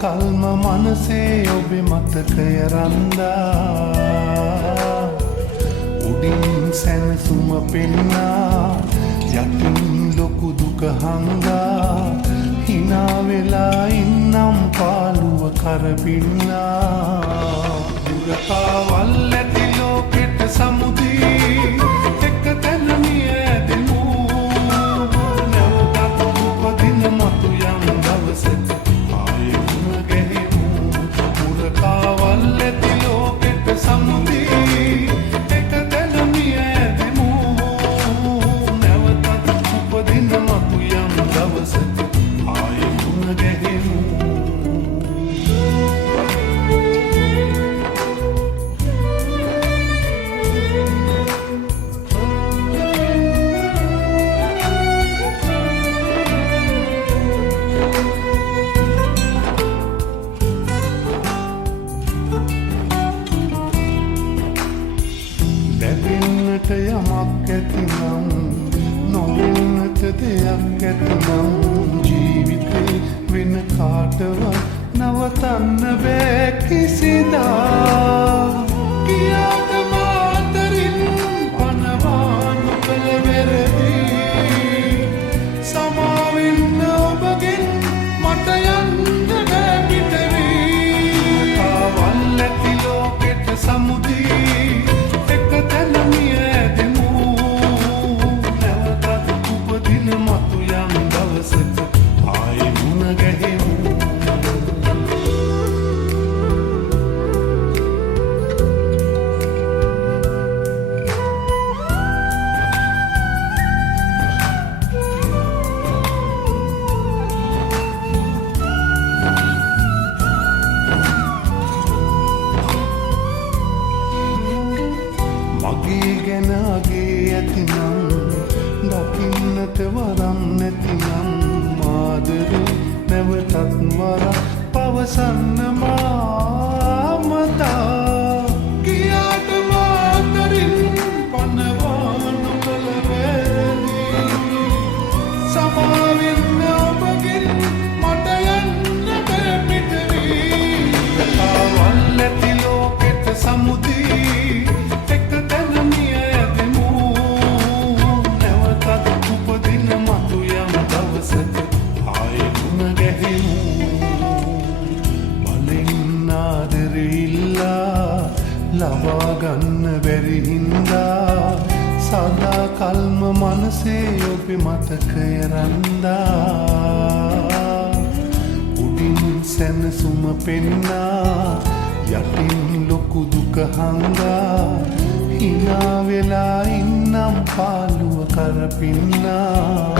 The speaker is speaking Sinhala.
කල්ම මනසේ ඔබේ මතකය රන්දා උඩින් සැනසුම පෙන්නා යටින් ලොකු දුක හංගා හිනා වෙලා ඉන්නම් පාළුව කරපින්නා දුරපාවල් ඇති ලෝකෙට සමුදී එක තැන මිය ඇදෙමු නැවතත් උපදින මතු යම් දවසක ආයෙ මුණ ගැහෙමු දුරපාවල් ඇති ලෝකෙට සමුදී එක තැන මිය ඇදෙමු නැවතත් උපදින මතු යම් දවසක ආයෙ මුණ ගැහෙමු ලැබෙන්නට යමක් ඇතිනම් නොවෙන්නට දෙයක් ඇතිනම් ජීවිතේ වෙන කාටවත් නවතන්න බෑ කිසිදා කියාද මාතරින් පනවා නොකළ වැරදි සමාවෙන්න ඔබගෙන් මට යන්න බෑ පිටවී කාවල් ඇති ලෝකෙට සමුදී මගේ ගැන අගේ ඇතිනම් දකින්නට වරම් නැතිනම් මාදරේ නැවතත් වරක් පවසන්න මාමතා කියාට මාතරින් පනවා නොකළ වැරදි සමාවෙන්න ඔබගෙන් මට යන්න බෑ පිටවී කාවල් ඇති ලෝකෙට සමුදී ලබා ගන්න බැරි හින්දා සදා කල්ම මනසේ ඔබේ මතකය රන්දා උඩින් සැනසුම පෙන්නා යටින් ලොකු දුක හංගා හිනා වෙලා ඉන්නම් පාළුව කරපින්නා